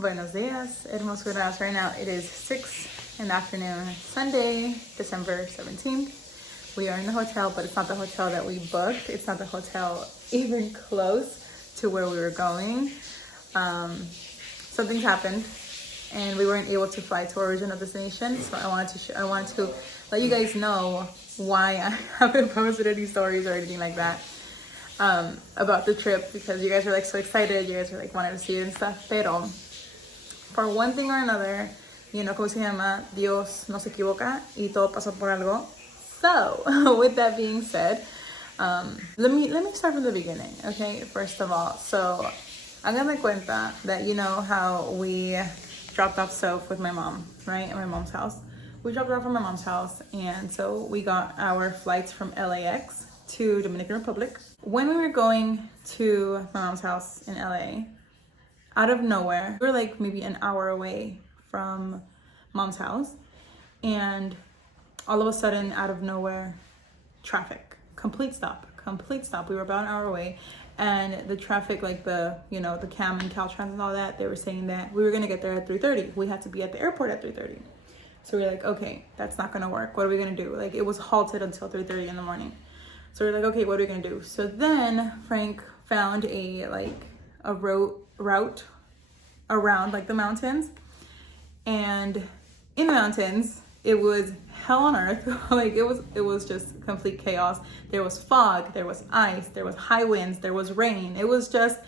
Buenos dias, hermosuras. Right now it is 6 in the afternoon, Sunday, December 17th. We are in the hotel, but it's not the hotel that we booked. It's not the hotel even close to where we were going. Something's happened and we weren't able to fly to our original destination. So I wanted to let you guys know why I haven't posted any stories or anything like that about the trip, because you guys are like so excited. You guys are like wanted to see it and stuff. Pero for one thing or another, you know, como se llama, Dios no se equivoca y todo pasó por algo. So with that being said, let me start from the beginning, okay? First of all, so hagan de cuenta that you know how we dropped off Soph with my mom, right? At my mom's house. We dropped her off from my mom's house, and so we got our flights from LAX to Dominican Republic. When we were going to my mom's house in LA, out of nowhere, we were like maybe an hour away from mom's house, and all of a sudden, out of nowhere, traffic, complete stop. We were about an hour away, and the traffic, like the CAM and Caltrans and all that, they were saying that we were gonna get there at 3:30. We had to be at the airport at 3:30. So we were like, okay, that's not gonna work. What are we gonna do? Like, it was halted until 3:30 in the morning. So we're like, okay, what are we gonna do? So then Frank found a route around like the mountains, and in the mountains it was hell on earth. Like it was just complete chaos. There was fog, there was ice, there was high winds, there was rain. It was just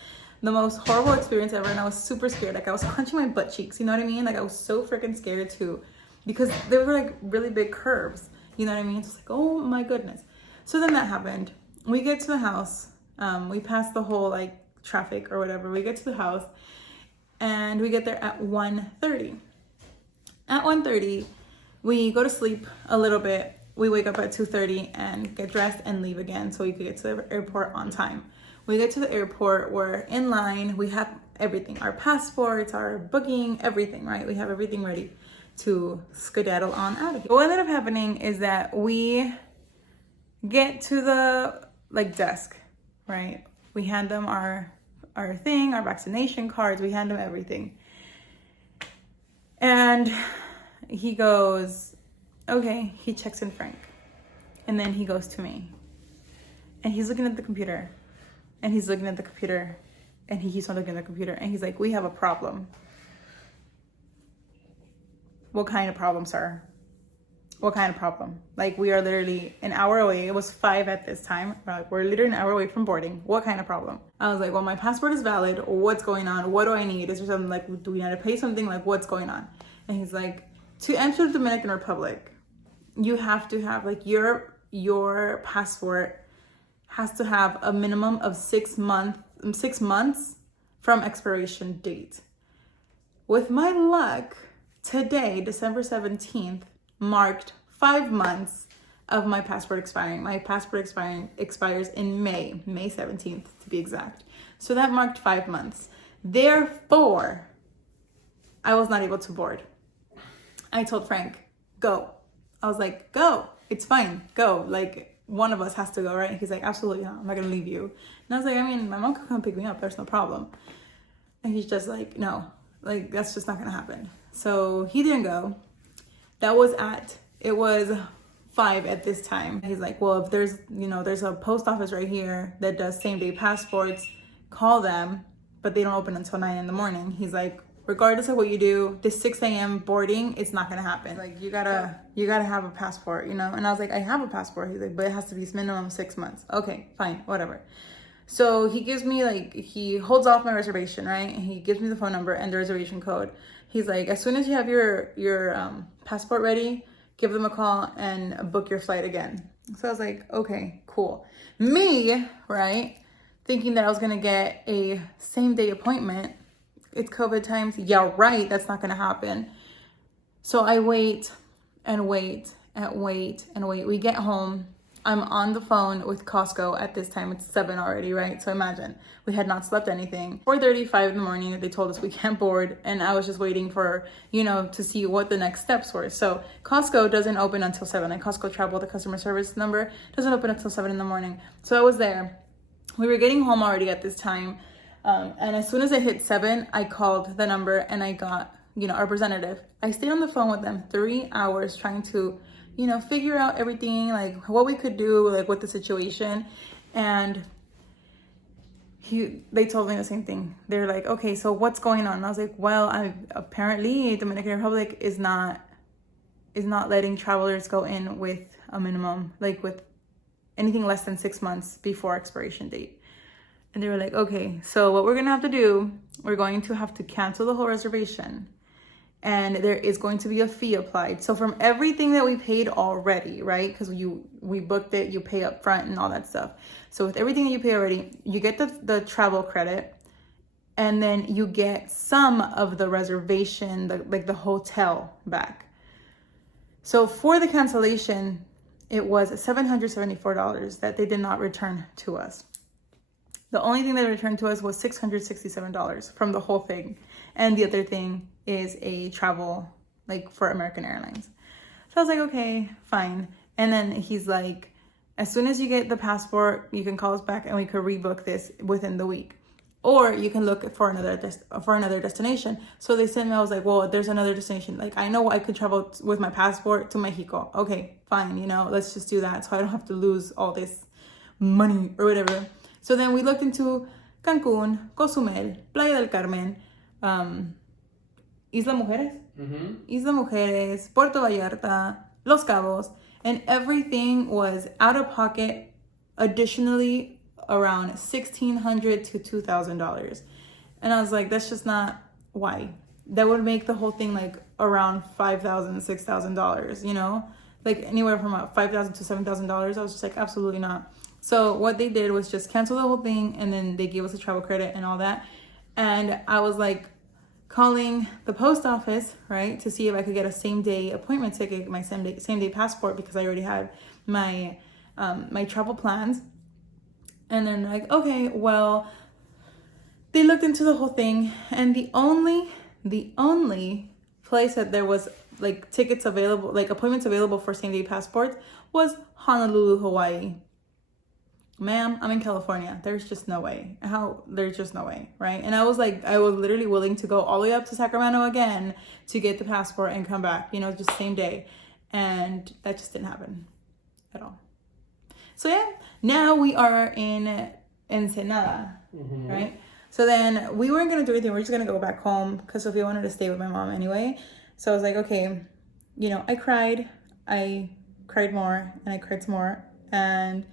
the most horrible experience ever, and I was super scared. Like I was clenching my butt cheeks, you know what I mean? Like I was so freaking scared too, because there were like really big curves, you know what I mean? It's like, oh my goodness. So then that happened. We get to the house, we pass the whole like traffic or whatever. We get to the house and we get there at 1:30. At 1:30, we go to sleep a little bit. We wake up at 2:30 and get dressed and leave again so we could get to the airport on time. We get to the airport, we're in line, we have everything, our passports, our booking, everything, right? We have everything ready to skedaddle on out of here. What ended up happening is that we get to the like desk, right? We hand them our thing, our vaccination cards, we hand him everything. And he goes, okay, he checks in Frank. And then he goes to me. And he's looking at the computer. And he's looking at the computer. And he keeps on looking at the computer. And he's like, we have a problem. What kind of problem, sir? What kind of problem? Like, we are literally an hour away. It was 5 at this time. We're literally an hour away from boarding. What kind of problem? I was like, well, my passport is valid. What's going on? What do I need? Is there something like, do we need to pay something? Like, what's going on? And he's like, to enter the Dominican Republic, you have to have like your passport has to have a minimum of 6 months from expiration date. With my luck, today, December 17th, marked 5 months of my passport expiring. My passport expires in May 17th to be exact. So that marked 5 months. Therefore, I was not able to board. I told Frank, go. I was like, go, it's fine, go. Like, one of us has to go, right? He's like, absolutely not, I'm not gonna leave you. And I was like, I mean, my mom could come pick me up, there's no problem. And he's just like, no, like, that's just not gonna happen. So he didn't go. It was 5 at this time. He's like, well, if there's a post office right here that does same day passports, call them, but they don't open until 9 in the morning. He's like, regardless of what you do, this 6 a.m. boarding, it's not gonna happen. Like, you gotta have a passport, you know? And I was like, I have a passport. He's like, but it has to be minimum 6 months. Okay, fine, whatever. So he gives me he holds off my reservation, right? And he gives me the phone number and the reservation code. He's like, as soon as you have your passport ready, give them a call and book your flight again. So I was like, okay, cool. Me, right, thinking that I was gonna get a same day appointment. It's COVID times. Yeah, right, that's not gonna happen. So I wait and wait and wait and wait. We get home. I'm on the phone with Costco at this time. It's 7 already, right? So imagine, we had not slept anything. 4:35 in the morning, they told us we can't board. And I was just waiting for, to see what the next steps were. So Costco doesn't open until 7. And Costco Travel, the customer service number, doesn't open until 7 in the morning. So I was there. We were getting home already at this time. And as soon as I hit 7, I called the number and I got, our representative. I stayed on the phone with them 3 hours trying to, figure out everything, like what we could do, like with the situation. And they told me the same thing. They're like, okay, so what's going on? And I was like, well, apparently Dominican Republic is not letting travelers go in with a minimum, like with anything less than 6 months before expiration date. And they were like, okay, so what we're gonna have to do, we're going to have to cancel the whole reservation, and there is going to be a fee applied. So from everything that we paid already, right? Because we booked it, you pay up front and all that stuff. So with everything that you pay already, you get the travel credit, and then you get some of the reservation, the hotel back. So for the cancellation, it was $774 that they did not return to us. The only thing they returned to us was $667 from the whole thing. And the other thing is a travel, like for American Airlines. So I was like, okay, fine. And then he's like, as soon as you get the passport, you can call us back and we could rebook this within the week. Or you can look for another destination. So they sent me, I was like, well, there's another destination. Like, I know I could travel with my passport to Mexico. Okay, fine, let's just do that so I don't have to lose all this money or whatever. So then we looked into Cancun, Cozumel, Playa del Carmen, Isla Mujeres, Isla Mujeres, Puerto Vallarta, Los Cabos, and everything was out of pocket additionally around $1,600 to $2,000. And I was like, that's just not why. That would make the whole thing like around $5,000, $6,000, like anywhere from $5,000 to $7,000. I was just like, absolutely not. So what they did was just cancel the whole thing, and then they gave us a travel credit and all that. And I was like calling the post office, right, to see if I could get a same-day appointment ticket, my same-day passport, because I already had my my travel plans. And then like, okay, well, they looked into the whole thing, and the only place that there was like tickets available, like appointments available for same-day passports was Honolulu, Hawaii. Ma'am, I'm in California. There's just no way. There's just no way, right? And I was literally willing to go all the way up to Sacramento again to get the passport and come back, just same day. And that just didn't happen at all. So yeah, now we are in Ensenada, right? So then we weren't going to do anything. We're just going to go back home because Sophia wanted to stay with my mom anyway. So I was like, okay, I cried more, and I cried some more. And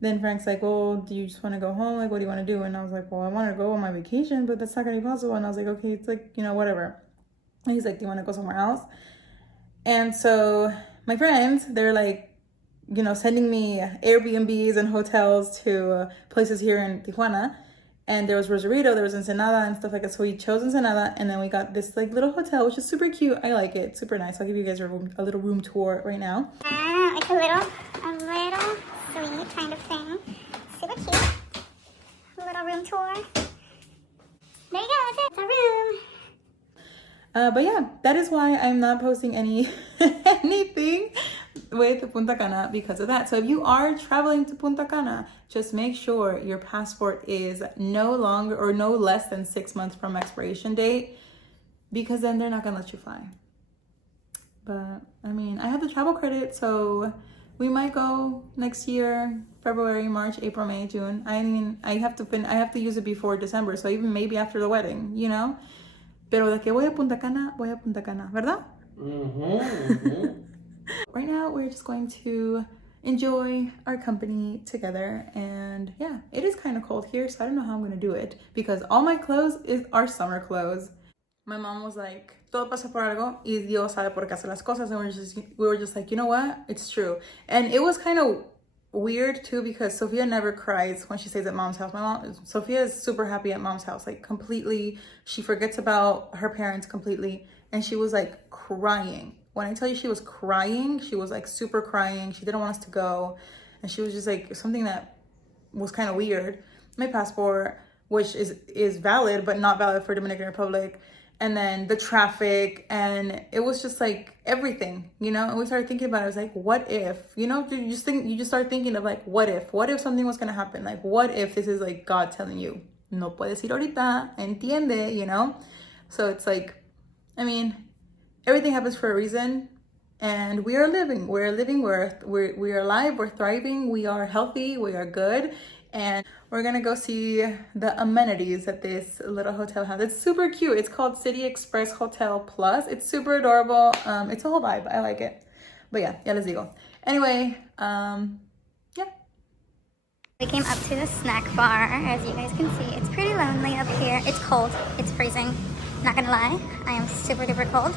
then Frank's like, well, do you just want to go home? Like, what do you want to do? And I was like, well, I want to go on my vacation, but that's not going to be possible. And I was like, okay, it's like, whatever. And he's like, do you want to go somewhere else? And so my friends, they're like, sending me Airbnbs and hotels to places here in Tijuana. And there was Rosarito, there was Ensenada and stuff like that. So we chose Ensenada, and then we got this like little hotel, which is super cute. I like it, super nice. I'll give you guys a little room tour right now. It's a little sweet kind of thing. Super cute. A little room tour. There you go, that's it. It's our room. But yeah, that is why I'm not posting anything with Punta Cana because of that. So if you are traveling to Punta Cana, just make sure your passport is no longer or no less than 6 months from expiration date, because then they're not gonna let you fly. But I mean, I have the travel credit, so we might go next year, February, March, April, May, June. I mean, I have to use it before December, so even maybe after the wedding, Pero de que voy a Punta Cana, ¿verdad? Right now, we're just going to enjoy our company together. And yeah, it is kind of cold here, so I don't know how I'm going to do it because all my clothes are summer clothes. My mom was like, todo pasa por algo y Dios sabe por qué hace las cosas. And we were just like, you know what? It's true. And it was kind of weird too because Sophia never cries when she stays at mom's house. Sophia is super happy at mom's house, like completely. She forgets about her parents completely. And she was like crying. When I tell you she was crying, she was like super crying. She didn't want us to go. And she was just like something that was kind of weird. My passport, which is valid, but not valid for Dominican Republic. And then the traffic, and it was just like everything, and we started thinking about it. I was like, what if, you just start thinking of like, what if something was going to happen? Like, what if this is like God telling you, no puedes ir ahorita, entiende, you know? So it's like, I mean, everything happens for a reason, and we are living, we are alive, we're thriving, we are healthy, we are good, and we're gonna go see the amenities that this little hotel has. It's super cute. It's called City Express Hotel Plus. It's super adorable. It's a whole vibe. I like it. But yeah, ya les digo. Anyway, yeah. We came up to the snack bar. As you guys can see, it's pretty lonely up here. It's cold. It's freezing. Not gonna lie, I am super duper cold.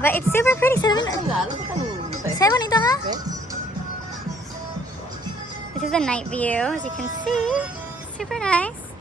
But it's super pretty. Se bonito, huh? This is the night view, as you can see. Super nice.